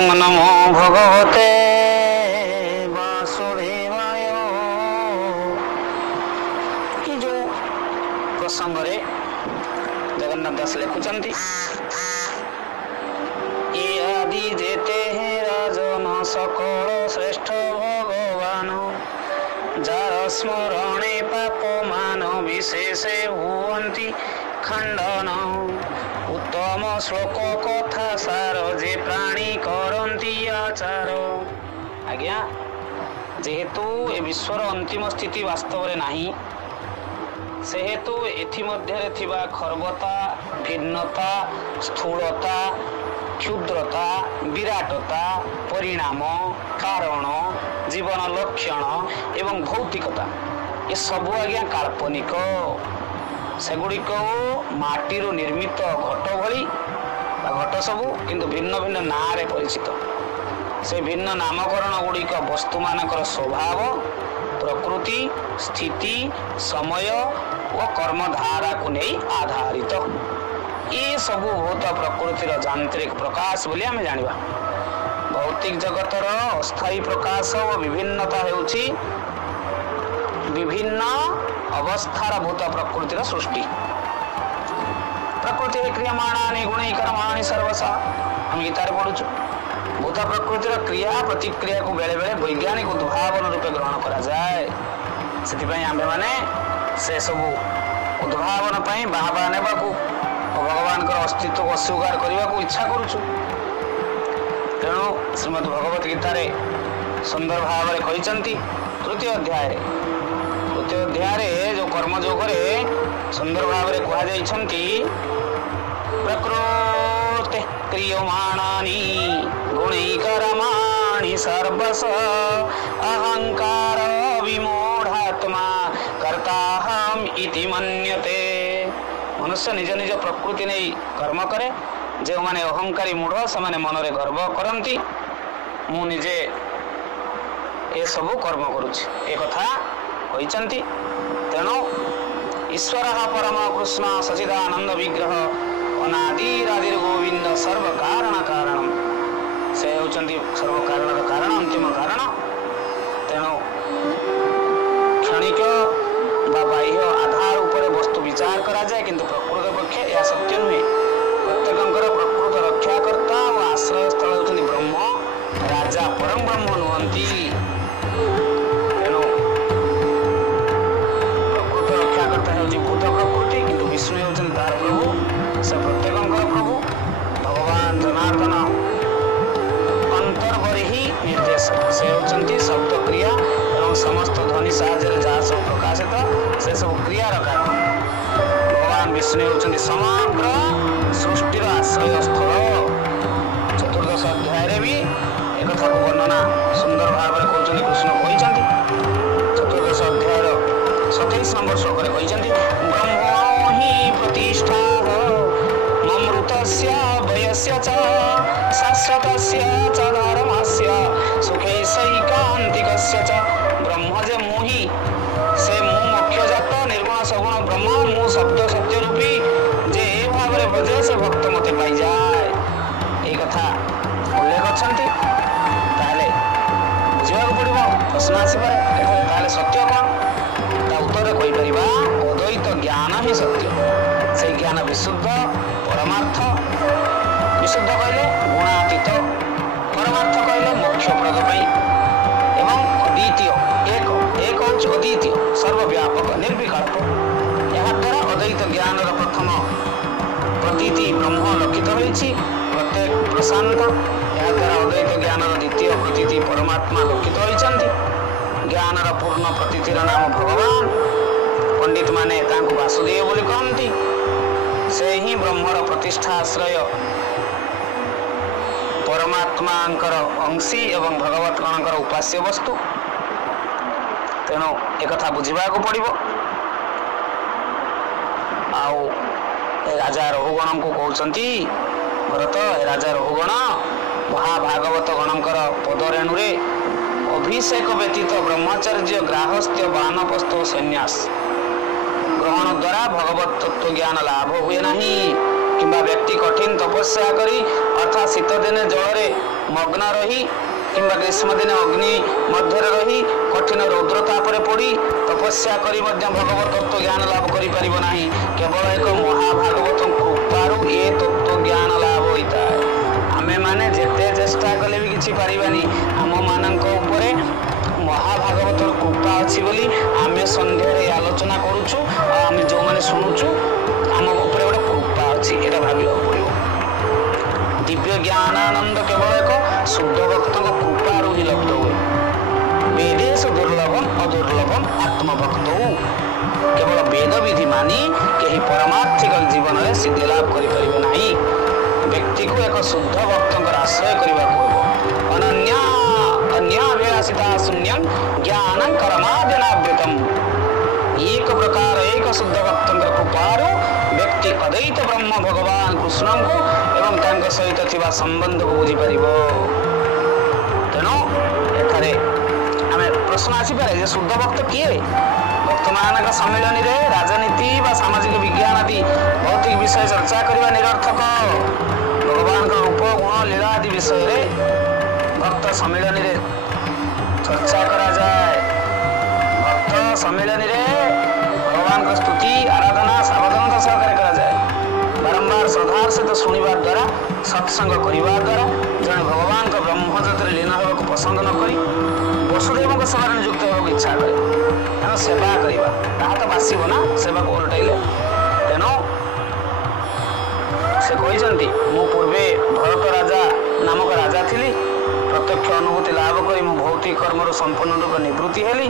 ओम नमो भगवते वासुदेवाय। कि जो प्रसंग रे जगन्नाथ दास लिखुचंती आदि जेते हैं राजन सकल श्रेष्ठ भगवान जार स्मरणे पाप मान विशेषे हुवंती खंडन उत्तम श्लोक कथा सार जे प्राणी करंती आचार। आज्ञा जेहेतु ए विश्वर अंतिम स्थिति वास्तव रे नाही से हेतु एथि मध्य थिबा खर्बता भिन्नता स्थूलता क्षुद्रता विराटता परिणाम कारण जीवन लक्षण एवं भौतिकता ये सबू आज्ञा काल्पनिक सेगुड़िक माटी निर्मित घट भली घट सबू किंतु भिन्न भिन्न ना रे परिचित से भिन्न नामकरण गुड़िक वस्तु मानकर स्वभाव प्रकृति स्थिति समय व कर्मधारा को नहीं आधारित ये सबू भूत प्रकृतिर यांत्रिक प्रकाश बोली आम जानिबा। भौतिक जगतर अस्थायी प्रकाश व विभिन्नता हेउछि विभिन्न अवस्थार भूत प्रकृतिर सृष्टि। प्रकृति क्रियमाणानि गुणै कर्माणि सर्वसा हम गीतारे पढ़ुछु। भूत प्रकृतिर क्रिया प्रतिक्रिया को बेले बेले वैज्ञानिक उद्भावन रूपे ग्रहण करा जाए। सेतिपई आम्भे माने से सबू उद्भावन पई बाहबा नेबाकू भगवान का अस्तित्व को अस्वीकार करने को इच्छा करुछु। तेणु श्रीमद् भगवत गीता रे सुंदर भाव में कही तृतीय अध्याय जो कर्मयोग सुंदर भाव में कहुई प्रकृति क्रियमाणानि गुणैकर्माणि सर्वश अहंकार विमूढ़ात्मा कर्ताहम इति मन्यते। मनुष्य निज निज प्रकृति नहीं कर्म करे जो माने अहंकारी मूढ़ से माने मन रे गर्व करती मु निजे ए सबू कर्म करुछि ए कथा कहिचंती। तेणु ईश्वर परम कृष्ण सचिदानंद विग्रह अनादिरादिर गोविंद सर्व कारण कारणम से होचंती सर्व कारण कारण अंतिम कारण। तेणु क्षणिक बाह्य आधार उपर वस्तु विचार करा जाए किंतु प्रकृत पक्षे यह सत्य नुहे। प्रत्येकंकर प्रकृत रक्षाकर्ता और आश्रय स्थल होचंती ब्रह्म राजा परम ब्रह्म नुहंती। तेणु प्रकृत रक्षाकर्ता होची भूत प्रकृति किंतु विष्णु होचंती तार प्रभु से प्रत्येकंकर प्रभु भगवान जनार्दन अंतर्बर्ही निर्देशक से होचंती शब्द क्रिया एवं समस्त ध्वनि साहाय्य जहाँ सब प्रकाशित से सब क्रियार कारण। भगवान विष्णु होचंती समग्र सृष्टिर आश्रय स्थल। चतुर्दश अध्याय भी एक कथा को वर्णना सुंदर भाव में कहते कृष्ण कहते। चतुर्दश अध्याय 27 नंबर श्लोक कहते ब्रह्मो हि प्रतिष्ठा ममृतस्य भयस्य च शाश्वतस्य च धर्मस्य सुखैकैकान्तिकस्य च। ब्रह्म जे मुहि से मु मुख्य जात निर्गुण सगुण ब्रह्म मु शब्द सत्य रूपी जे ए भाव में बजे से भक्त मते पाई जाए ये कथा उल्लेख अच्छी। ताले बुझा पड़ो प्रश्न आसपे सत्य कौन ता उत्तर कहीपर अद्वैत ज्ञान ही सत्य। से ज्ञान विशुद्ध परमार्थ विशुद्ध कहले गुणातीत परमार्थ कहले मोक्ष प्रद एवं अद्वितीय एक अद्वितीय सर्वव्यापक निर्विकल्प। यहाँ द्वारा अद्वैत ज्ञान प्रथम प्रतीति ब्रह्म लक्षित होती प्रत्येक प्रशांत। यहाँ द्वारा अद्वैत ज्ञान द्वितीय प्रतीति परमात्मा लक्षित होती। ज्ञान पूर्ण प्रतीतिर नाम भगवान पंडित माने तांको वासुदेव बोली कहती। से ही ब्रह्मर प्रतिष्ठाश्रय परमात्मांकर अंशी एवं भगवत गणकर उपास्य वस्तु। तेणु एक कथा बुझा पड़ो। आउ राजा रघुगण को कहते भरत राजा रघुगण महाभागवत गणकर पदरेणुरे अभिषेक व्यतीत ब्रह्मचर्य ग्राहस्थ्य बानपस्थ सन्यास ग्रहण द्वारा भगवत तत्व ज्ञान लाभ हुए नहीं किंबा व्यक्ति कठिन तपस्या करी अर्थात शीत दिने जल मग्न रही किंबा ग्रीष्म दिने अग्नि मध्य रही कठिन रौद्र तापर पड़ी तपस्या करी भगवत तत्व ज्ञान लाभ करि परिबो नाही। केवल एक महाभागवत कृपारू ये तत्व ज्ञान लाभ होता है। आमे माने जेते चेष्टा कले भी किछि पारिबानी। आम मानक उपरे महाभागवत कृपा अच्छी बोली आमे संध्यारे आलोचना करूछु आमे जो माने सुनुछु आम उपरे गोटे कृपा अच्छी एटा भाबिबा पड़िबो। दिव्य ज्ञानानंद केवल एक शुद्ध भक्त कृपारू ही लब्ध हुए। वेदेश दुर्लभम अदुर्लभम आत्मभक्त केवल वेद विधि मानी कहीं परमार्थिक जीवन में सिद्धि लाभ करें नहीं। व्यक्ति को एक शुद्ध भक्त आश्रय करने को अन्याभिलाषिता शून्यं ज्ञानं कर्माद्यनावृतम। एक प्रकार एक शुद्ध भक्त कृपारू व्यक्ति अद्वैत ब्रह्म भगवान कृष्ण को एवं तांक सहित थिबा संबंध को बुझी परिबो। तेणु एठारे आमे प्रश्न आसीपारे जे शुद्ध भक्त किए? भक्तमान सम्मिलन रे राजनीति व सामाजिक विज्ञान आदि भौतिक विषय चर्चा करने निरर्थक। भगवान रूप गुण लीला आदि विषय रे भक्त सम्मिलन रे चर्चा करा जाए। भक्त सम्मिलन रे भगवान का स्तुति आराधना सावधानता सहकारे करा जाए। बारंबार श्रद्धार सहित शुणिबार द्वारा सत्संग करने द्वारा जड़े भगवान का ब्रह्मज्योति लीन होगा को पसंद न करी वसुदेव को सेवा नियुक्त होगा इच्छा करे तेणु सेवा करवा ताहा तो बासिब ना सेवा को ओलटाइले। तेणु से कहते मु पूर्वे भरत राजा नामक राजा थी प्रत्यक्ष अनुभूति लाभ करी मु भौतिक कर्मर संपूर्ण रूप निवृत्ति हेली।